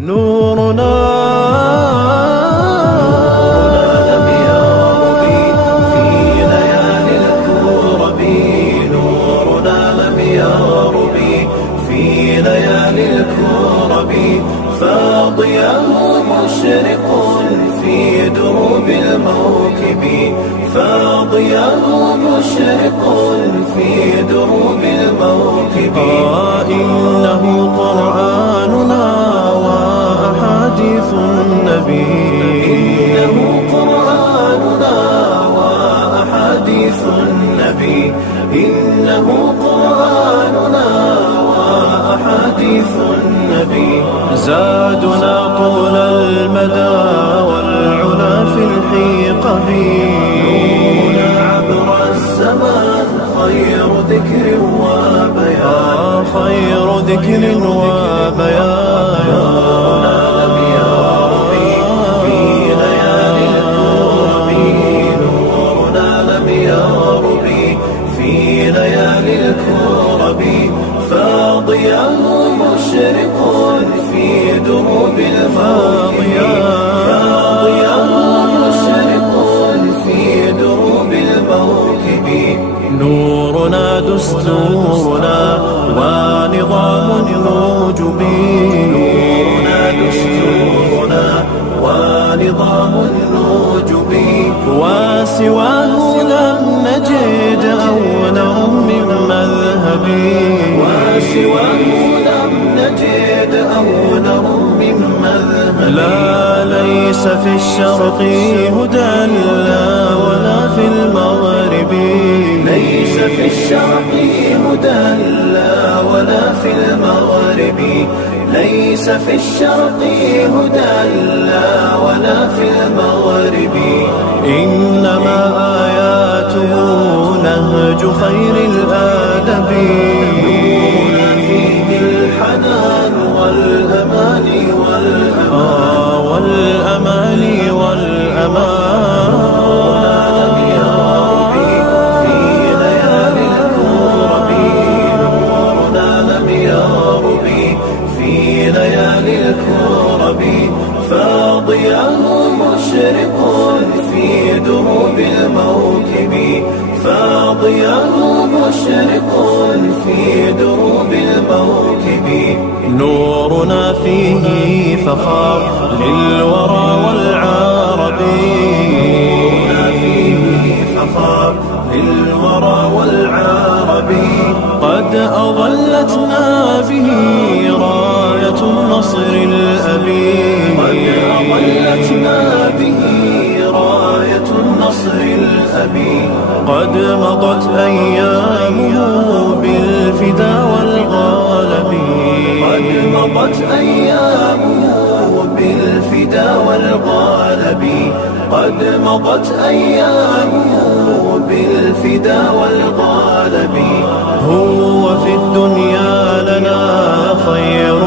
نورنا لم يرب في ليالي الكرب، نورنا لم يرب في ليالي الكرب، فاضياه مشرق في دروب الموكب، فاضياه مشرق في دروب الموكب. إنه قرآننا وأحاديث النبي، إنه قرآننا وأحاديث النبي، إنه قرآننا وأحاديث النبي. زادنا طول المدى والعلا في الحقب، نورنا عبر الزمان خير ذكر وبيان، خير ذكر وبيان. نورنا لم يرب في ليالي الكرب، نورنا لم يرب في ليالي الكرب، فاضياه مشرق في دروب الموكب، فاضياه مشرق في دروب الموكب. نورنا دستورنا ونظام النجوم، نورنا دستورنا ونظام النجوم، وسواه لم نجد أولا من مذهب، وسواه لم نجد أولا من مذهب. لا ليس في الشرق هدى لا ولا في المغرب، ليس في الشرق هدى لا ولا في المغرب، ليس في الشرق هدى لا ولا في المغرب. إنما آياته نهج خير الآدب، نورنا فيه الحنان والأمان والأمان، والأمان والأمان. نورنا لم يرب في ليالي الكرب، نورنا لم يرب في ليالي الكرب، فاضياه مشرق في دروب الموكب، فاضياه مشرق في دروب الموكب. نورنا فيه فخار للورى والعرب، نورنا فيه فخار للورى والعرب. قد أظلتنا به راية النصر الأبي، قد أظلتنا به راية النصر الأبي. قد مضت أيامه بالفدا والغالب، قد مضت أيامه بالفدا والغالب، قد مضت أيامه بالفدا والغالب. هو في الدنيا لنا خير